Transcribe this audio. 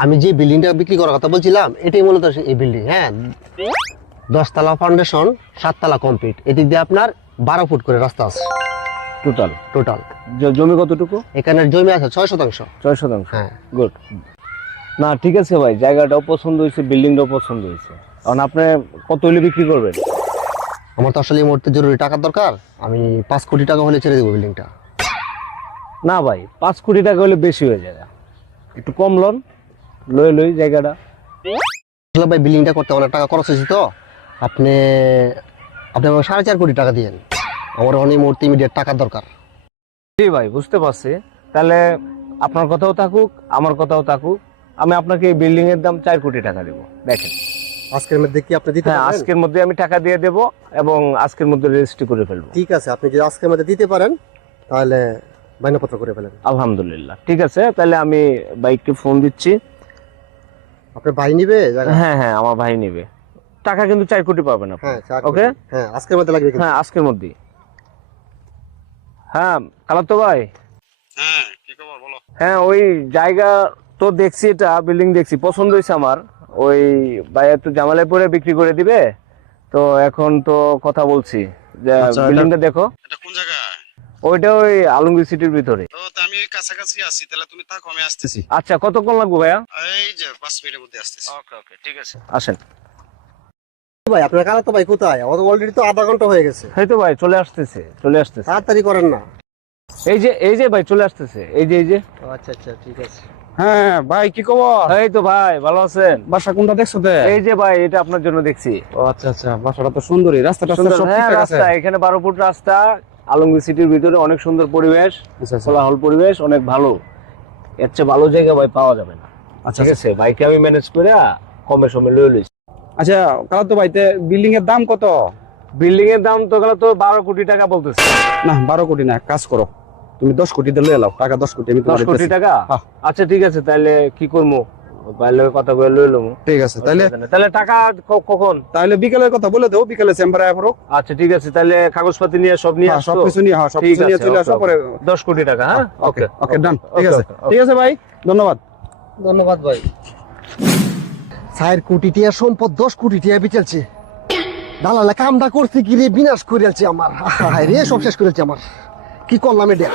আমি যে বিল্ডিংটা বিক্রি করার কথা বলছিলাম এটাই মূলত এই বিল্ডিং। হ্যাঁ, 10 তলা ফাউন্ডেশন, 7 তলা কমপ্লিট। এদিক দিয়ে আপনার 12 ফুট করে রাস্তা আছে টোটাল। টোটাল। জমি কতটুকু? এখানে জমি আছে 6 শতাংশ। 6 শতাংশ। হ্যাঁ, গুড। না ঠিক আছে ভাই, জায়গাটাও পছন্দ হয়েছে, বিল্ডিংটাও পছন্দ হয়েছে। কারণ আপনি কত হলে বিক্রি করবেন? আমার তো আসলে এই মুহূর্তে জরুরি টাকার দরকার। আমি 5 কোটি টাকা হলে ছেড়ে দেবো বিল্ডিংটা। না ভাই, 5 কোটি টাকা হলে বেশি হয়ে যায়, একটু কম লোন লই জায়গাটা। আসলে ভাই বিল্ডিংটা করতে অনেক টাকা খরচ হয়েছে, তো আপনি আপনি আমাকে 4.5 কোটি টাকা দিয়েন। আমার অনেক মুহূর্তে ইমিডিয়েট টাকার দরকার। জি ভাই, বুঝতে পারছি। তাহলে আপনার কথাও থাকুক, আমার কথাও থাকুক, আমি আপনাকে এই বিল্ডিং এর দাম 4 কোটি টাকা দেবো। দেখেন আজকের মধ্যে কি আপনি দিতে হ্যাঁ, পারবেন? আজকের মধ্যে আমি টাকা দিয়ে দেব এবং আজকের মধ্যে রেজিস্ট্রি করে ফেলবো। ঠিক আছে, আপনি যদি আজকের মধ্যে দিতে পারেন তাহলে বায়নাপত্র করে ফেলেন। আলহামদুলিল্লাহ, ঠিক আছে। তাহলে আমি বাইককে ফোন দিচ্ছি। আপনার ভাই নিবে জায়গা? হ্যাঁ হ্যাঁ, আমার ভাই নেবে। টাকা কিন্তু 4 কোটি পাবেন আপনি। হ্যাঁ, 4 ওকে। কোটি। হ্যাঁ, আজকের মধ্যে লাগবে কিন্তু। হ্যাঁ, আজকের মধ্যেই। হ্যাঁ কালাতো ভাই। হ্যাঁ, কি খবর বলো? হ্যাঁ, ওই জায়গা তো দেখছি, এটা বিল্ডিং দেখছি, পছন্দ হয়েছে আমার। ওই ভাইয়া তো জামালপুরে বিক্রি করে দিবে, তো এখন তো কথা বলছি যে বিল্ডিংটা দেখো। এটা কোন জায়গা? ওইটা ওই আলমগীর সিটির ভিতরে। তো আমি ওই কাছাকাছি আছি, তাহলে তুমি থাকো, আমি আসতেছি। আচ্ছা, কতক্ষণ লাগবে ভাইয়া? এই যে 5 মিনিটের মধ্যে আসতেছি। ওকে ওকে, ঠিক আছে, আসেন। ভাই আপনার কালা তো ভাই কোথায়? অলরেডি তো আধা ঘন্টা হয়ে গেছে। এই তো ভাই চলে আসতেছে। তাড়াতাড়ি করেন না। এই যে ভাই চলে আসতেছে, এই যে। আচ্ছা আচ্ছা, ঠিক আছে। হ্যাঁ ভাই, কি খবর? এই তো ভাই, ভালো আছেন? বাসা কোনটা দেখছো তে? এই যে ভাই, এটা আপনার জন্য দেখছি। ও আচ্ছা আচ্ছা, বাসাটা তো সুন্দরই, রাস্তাটা সুন্দর। সব হ্যাঁ, ঠিকঠাক আছে। রাস্তা এখানে 12 ফুট রাস্তা, আলমগীর সিটির ভিতরে, অনেক সুন্দর পরিবেশ, আচ্ছা আচ্ছা কোলাহল পরিবেশ, অনেক ভালো। এর চেয়ে ভালো জায়গা ভাই পাওয়া যাবে না। আচ্ছা ঠিক আছে, বাইকে আমি ম্যানেজ করে কমে সময় লয়ে লইছি। আচ্ছা, কালা তো ভাইতে বিল্ডিং এর দাম কত? বিল্ডিং এর দাম তো গেল তো 12 কোটি টাকা বলতেছে। না, 12 কোটি না, এক কাজ করো, তুমি 10 কোটি দিয়ে লয়ে নাও। টাকা 10 কোটি আমি 10 তোমার কোটি দিতেছি। টাকা? হ্যাঁ। আচ্ছা ঠিক আছে, তাহলে কি করবো, বাইরে কথা বলে লয়ে লমু। ঠিক আছে, তাহলে টাকা কখন? তাহলে বিকেলের কথা বলে দাও, বিকেলে চেম্বারে আয় পড়ো। আচ্ছা ঠিক আছে, তাহলে কাগজপাতি নিয়ে সব নিয়ে আসো। সবকিছু নিয়ে, হ্যাঁ ঠিক সবকিছু নিয়ে আছে, চলে আসো পরে। 10 কোটি টাকা। হ্যাঁ, ওকে ওকে, ডান। ঠিক আছে, ঠিক আছে ভাই, ধন্যবাদ। ধন্যবাদ ভাই। 4 কোটি টিয়া সম্পদ 10 কোটি টিয়া বিচলছে। দালালে কামটা করছে কি রে, বিনাশ করে আছে আমার। হায় রে, সব শেষ করেছে আমার। কি করলাম এটা?